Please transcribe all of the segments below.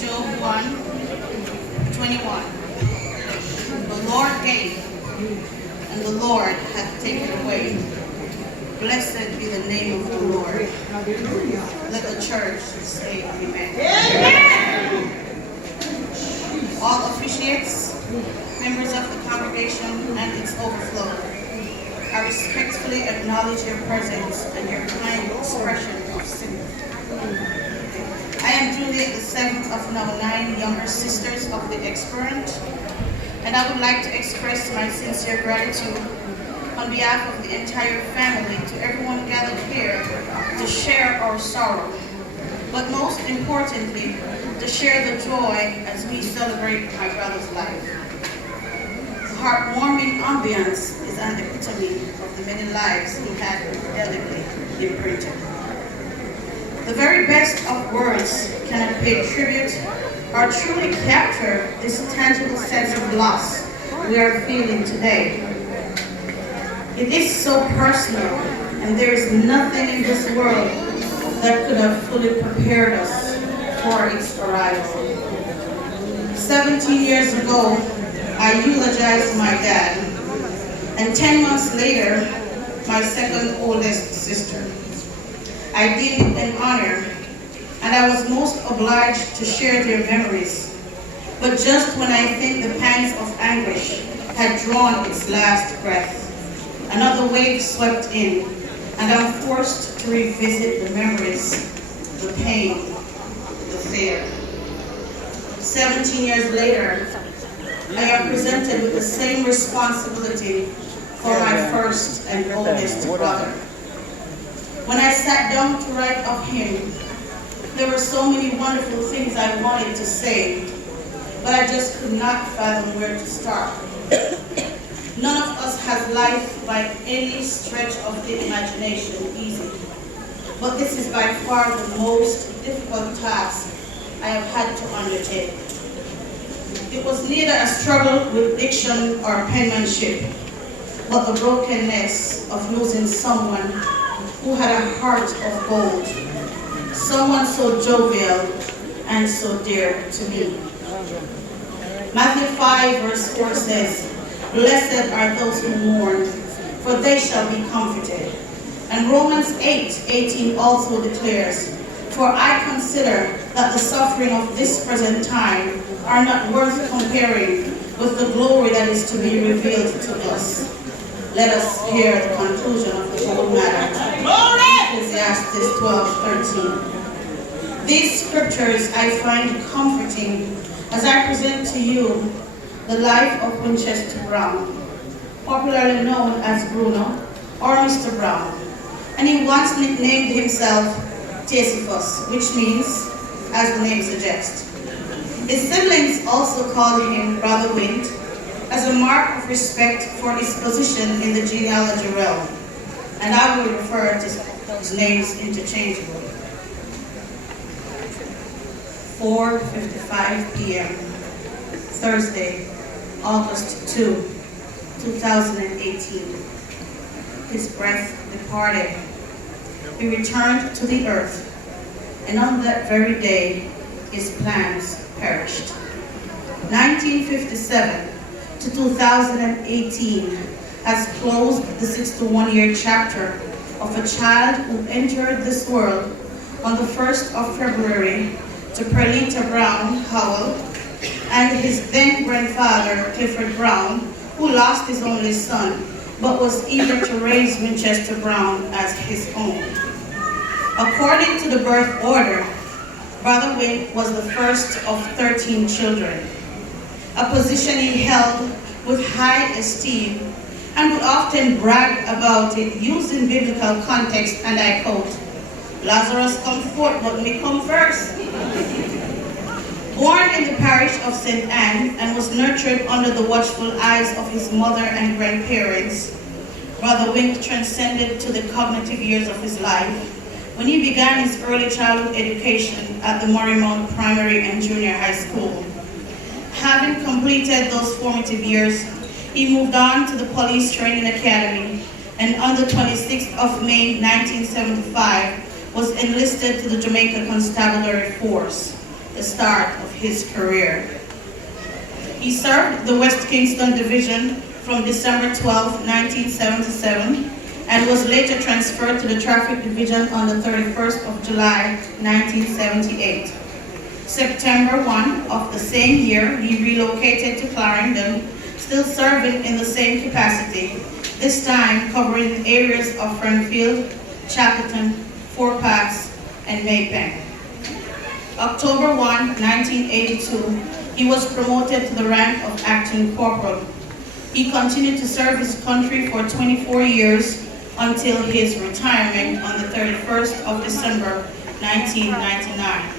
Job 1:21. The Lord gave, and the Lord hath taken away. Blessed be the name of the Lord. Let the church say amen. All officiates, members of the congregation and its overflow, I respectfully acknowledge your presence and your kind expression of sympathy. I am Juliet, the seventh of now 9 younger sisters of the experiment, and I would like to express my sincere gratitude on behalf of the entire family to everyone gathered here to share our sorrow, but most importantly, to share the joy as we celebrate my brother's life. The heartwarming ambience is an epitome of the many lives he had indelibly imprinted. The very best of words cannot pay tribute or truly capture this tangible sense of loss we are feeling today. It is so personal, and there is nothing in this world that could have fully prepared us for its arrival. 17 years ago, I eulogized my dad, and 10 months later, my second oldest sister. I did it an honor, and I was most obliged to share their memories. But just when I think the pangs of anguish had drawn its last breath, another wave swept in, and I'm forced to revisit the memories, the pain, the fear. 17 years later, I am presented with the same responsibility for my first and oldest brother. When I sat down to write of him, there were so many wonderful things I wanted to say, but I just could not fathom where to start. None of us has life by any stretch of the imagination easy, but this is by far the most difficult task I have had to undertake. It was neither a struggle with diction or penmanship, but the brokenness of losing someone who had a heart of gold, someone so jovial and so dear to me. Matthew 5 verse 4 says, "Blessed are those who mourn, for they shall be comforted." And Romans 8:18 also declares, "For I consider that the suffering of this present time are not worth comparing with the glory that is to be revealed to us." Let us hear the conclusion of the whole matter. Ecclesiastes 12:13. These scriptures I find comforting as I present to you the life of Winchester Brown, popularly known as Bruno or Mr. Brown. And he once nicknamed himself Theophilus, which means, as the name suggests. His siblings also called him Brother Wint, as a mark of respect for his position in the genealogy realm, and I will refer to those names interchangeably. 4:55 p.m., Thursday, August 2, 2018. His breath departed. He returned to the earth, and on that very day, his plans perished. 1957 to 2018 has closed the 61-year chapter of a child who entered this world on the 1st of February to Perlita Brown Howell and his then-grandfather Clifford Brown, who lost his only son, but was eager to raise Winchester Brown as his own. According to the birth order, Brother Wint was the first of 13 children, a position he held with high esteem and would often brag about it using biblical context, and I quote, "Lazarus come forth, but me come first." Born in the parish of St. Anne and was nurtured under the watchful eyes of his mother and grandparents, Brother Wint transcended to the cognitive years of his life when he began his early childhood education at the Marymount Primary and Junior High School. Having completed those formative years, he moved on to the Police Training Academy and on the 26th of May 1975 was enlisted to the Jamaica Constabulary Force, the start of his career. He served the West Kingston Division from December 12, 1977, and was later transferred to the Traffic Division on the 31st of July, 1978. September 1 of the same year, he relocated to Clarendon, still serving in the same capacity, this time covering areas of Fernfield, Chapelton, Four Pass, and Maypen. October 1, 1982, he was promoted to the rank of acting corporal. He continued to serve his country for 24 years until his retirement on the 31st of December, 1999.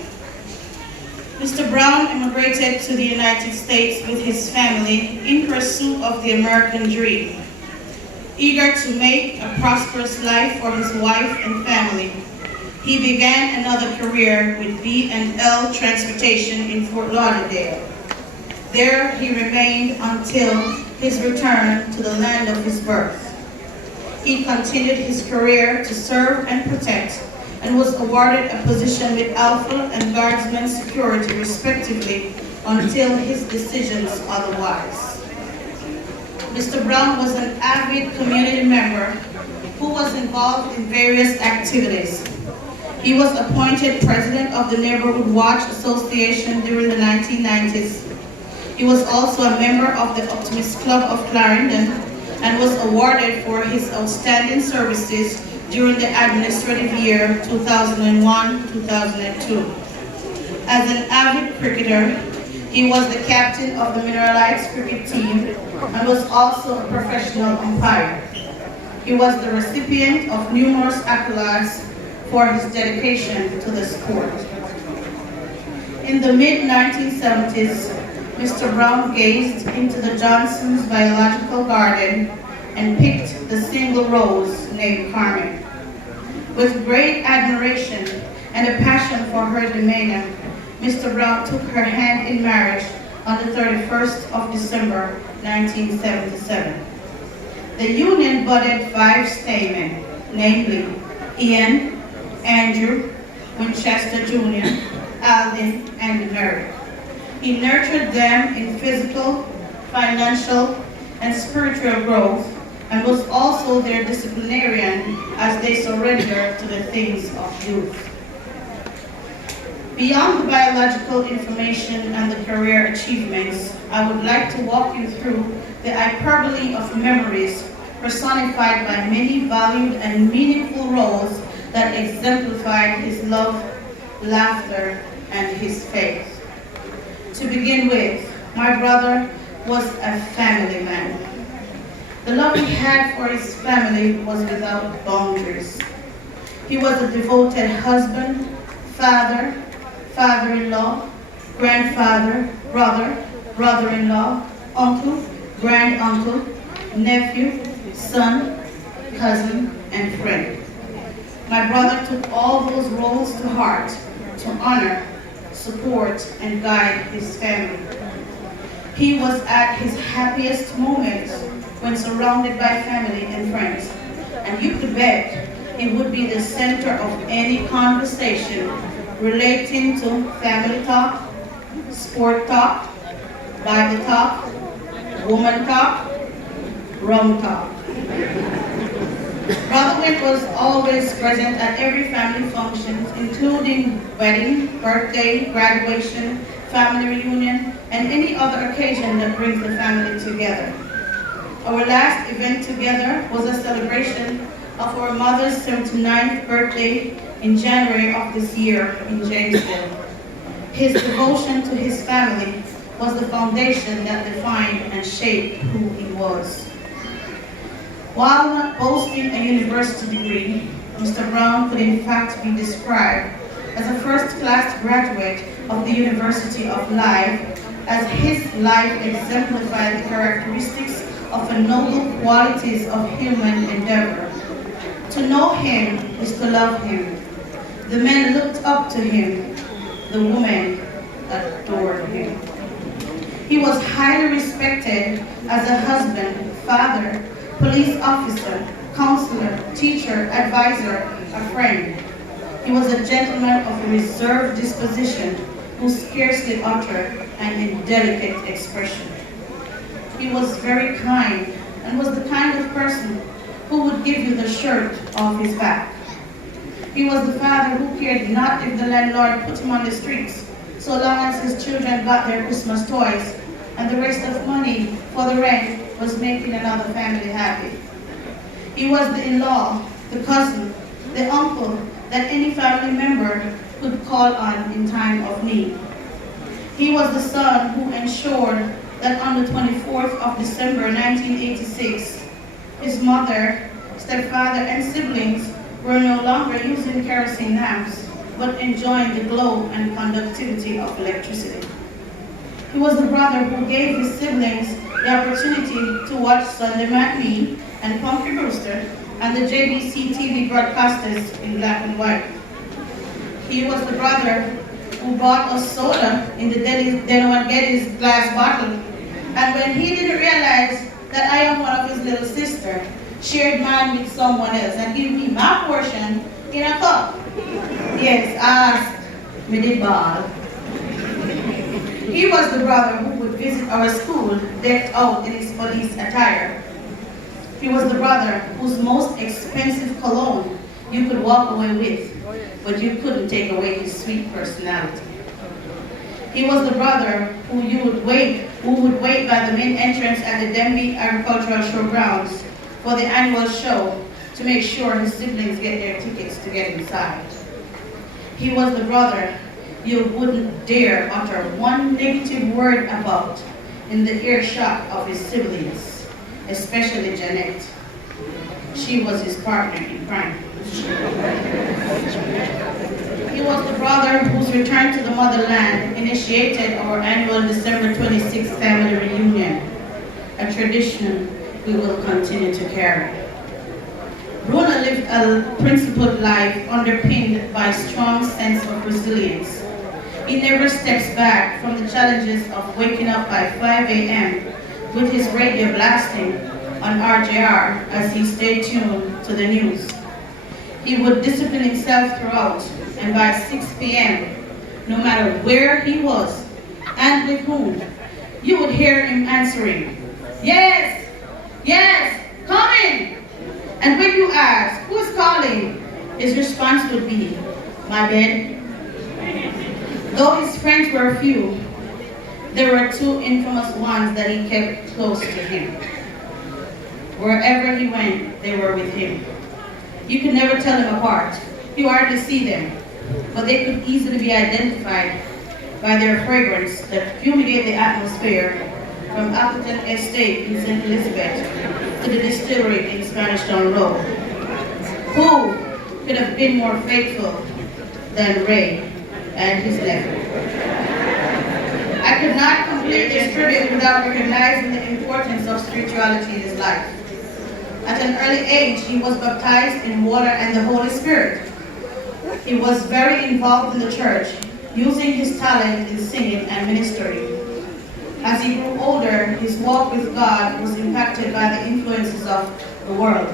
Mr. Brown immigrated to the United States with his family in pursuit of the American dream. Eager to make a prosperous life for his wife and family, he began another career with B&L Transportation in Fort Lauderdale. There he remained until his return to the land of his birth. He continued his career to serve and protect, and was awarded a position with Alpha and Guardsman Security, respectively, until his decisions otherwise. Mr. Brown was an avid community member who was involved in various activities. He was appointed president of the Neighborhood Watch Association during the 1990s. He was also a member of the Optimist Club of Clarendon and was awarded for his outstanding services during the administrative year 2001-2002. As an avid cricketer, he was the captain of the Mineralites cricket team and was also a professional umpire. He was the recipient of numerous accolades for his dedication to the sport. In the mid-1970s, Mr. Brown gazed into the Johnson's biological garden and picked the single rose named Carmen. With great admiration and a passion for her demeanor, Mr. Brown took her hand in marriage on the 31st of December, 1977. The union budded 5 stamen, namely Ian, Andrew, Winchester Jr., Alden, and Mary. He nurtured them in physical, financial, and spiritual growth, and was also their disciplinarian as they surrendered to the things of youth. Beyond the biological information and the career achievements, I would like to walk you through the hyperbole of memories personified by many valued and meaningful roles that exemplified his love, laughter, and his faith. To begin with, my brother was a family man. The love he had for his family was without boundaries. He was a devoted husband, father, father-in-law, grandfather, brother, brother-in-law, uncle, granduncle, nephew, son, cousin, and friend. My brother took all those roles to heart to honor, support, and guide his family. He was at his happiest moments when surrounded by family and friends, and you could bet he would be the center of any conversation relating to family talk, sport talk, Bible talk, woman talk, rum talk. Brother Wint was always present at every family function, including wedding, birthday, graduation, family reunion, and any other occasion that brings the family together. Our last event together was a celebration of our mother's 79th birthday in January of this year in Janesville. His devotion to his family was the foundation that defined and shaped who he was. While not boasting a university degree, Mr. Brown could in fact be described as a first-class graduate of the University of Life, as his life exemplified the characteristics of a noble qualities of human endeavor. To know him is to love him. The men looked up to him. The women adored him. He was highly respected as a husband, father, police officer, counselor, teacher, advisor, a friend. He was a gentleman of a reserved disposition who scarcely uttered an indelicate expression. He was very kind and was the kind of person who would give you the shirt off his back. He was the father who cared not if the landlord put him on the streets, so long as his children got their Christmas toys and the rest of money for the rent was making another family happy. He was the in-law, the cousin, the uncle that any family member could call on in time of need. He was the son who ensured that on the 24th of December 1986, his mother, stepfather, and siblings were no longer using kerosene lamps, but enjoying the glow and conductivity of electricity. He was the brother who gave his siblings the opportunity to watch Sunday Matinee and Punky Brewster and the JBC TV broadcasters in black and white. He was the brother who bought us soda in the Deno and Geddes glass bottle, and when he didn't realize that I am one of his little sisters, shared mine with someone else and give me my portion in a cup. Yes, asked me the ball. He was the brother who would visit our school decked out in his police attire. He was the brother whose most expensive cologne you could walk away with, but you couldn't take away his sweet personality. He was the brother who would wait by the main entrance at the Denby Agricultural Showgrounds for the annual show to make sure his siblings get their tickets to get inside. He was the brother you wouldn't dare utter one negative word about in the earshot of his siblings, especially Jeanette. She was his partner in crime. He was the brother whose return to the motherland initiated our annual December 26th family reunion, a tradition we will continue to carry. Bruno lived a principled life underpinned by a strong sense of resilience. He never steps back from the challenges of waking up by 5 a.m. with his radio blasting on RJR as he stayed tuned to the news. He would discipline himself throughout, and by 6 p.m., no matter where he was and with whom, you would hear him answering, "Yes, yes, coming!" And when you ask, "Who's calling?" his response would be, "My bed." Though his friends were few, there were two infamous ones that he kept close to him. Wherever he went, they were with him. You could never tell them apart. You hardly see them, but they could easily be identified by their fragrance that fumigate the atmosphere from Appleton Estate in St. Elizabeth to the distillery in Spanish Town Road. Who could have been more faithful than Ray and his nephew? I could not complete this tribute without recognizing the importance of spirituality in his life. At an early age, he was baptized in water and the Holy Spirit. He was very involved in the church, using his talent in singing and ministry. As he grew older, his walk with God was impacted by the influences of the world.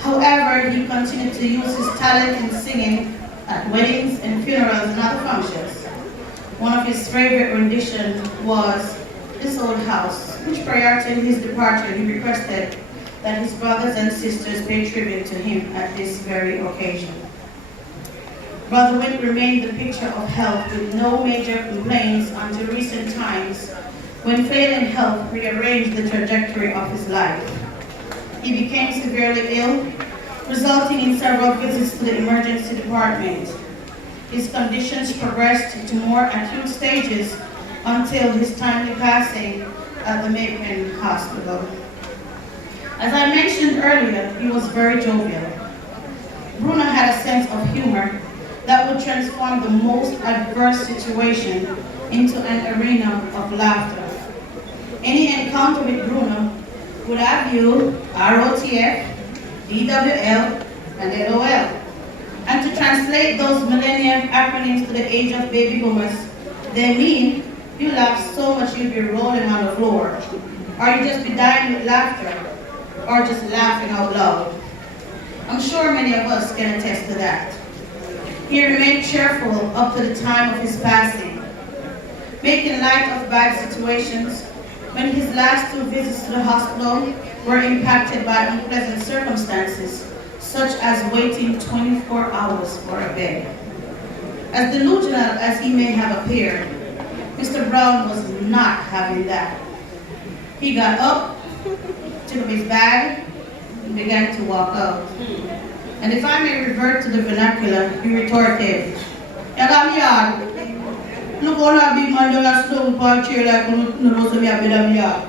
However, he continued to use his talent in singing at weddings and funerals and other functions. One of his favorite renditions was "This Old House," which prior to his departure, he requested that his brothers and sisters pay tribute to him at this very occasion. Brother Witt remained the picture of health with no major complaints until recent times, when failing health rearranged the trajectory of his life. He became severely ill, resulting in several visits to the emergency department. His conditions progressed to more acute stages until his timely passing at the Macon Hospital. As I mentioned earlier, he was very jovial. Bruno had a sense of humor that would transform the most adverse situation into an arena of laughter. Any encounter with Bruno would have you ROTF, DWL, and LOL. And to translate those millennium acronyms to the age of baby boomers, they mean you laugh so much you'll be rolling on the floor, or you just be dying with laughter. or just laughing out loud. I'm sure many of us can attest to that. He remained cheerful up to the time of his passing, making light of bad situations. When his last 2 visits to the hospital were impacted by unpleasant circumstances, such as waiting 24 hours for a bed. As delusional as he may have appeared, Mr. Brown was not having that. He got up, took up his bag, and began to walk out. And if I may revert to the vernacular, he retorted, "Yaga yard. Look all that big man down a stone par chair like no know so me a bed of yard.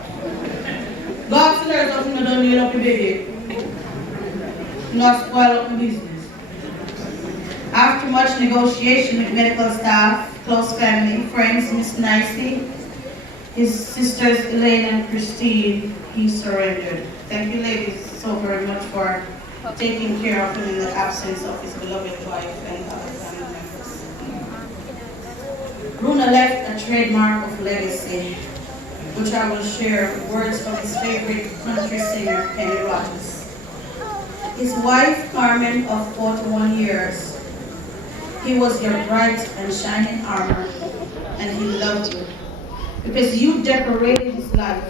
God says of no don't nail up the baby. Not spoil up the business." After much negotiation with medical staff, close family, friends, Miss Nicey, his sisters Elaine and Christine, he surrendered. Thank you, ladies, so very much for taking care of him in the absence of his beloved wife and other family members. Bruno left a trademark of legacy, which I will share words of his favorite country singer, Kenny Rogers. His wife, Carmen, of 41 years, he was your bright and shining armor, and he loved you, because you decorated his life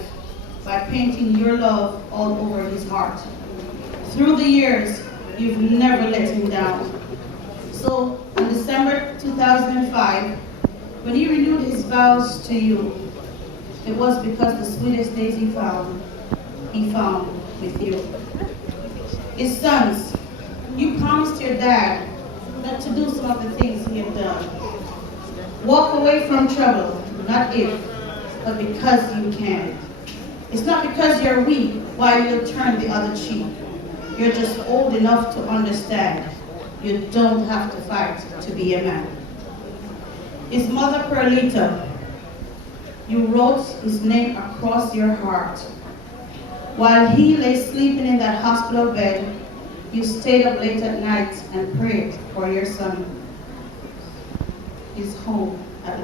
by painting your love all over his heart. Through the years, you've never let him down. So, in December 2005, when he renewed his vows to you, it was because the sweetest days he found with you. His sons, you promised your dad not to do some of the things he had done. Walk away from trouble, not if, but because you can. It's not because you're weak why you'll turn the other cheek. You're just old enough to understand you don't have to fight to be a man. His mother, Perlita, you wrote his name across your heart. While he lay sleeping in that hospital bed, you stayed up late at night and prayed for your son, his home.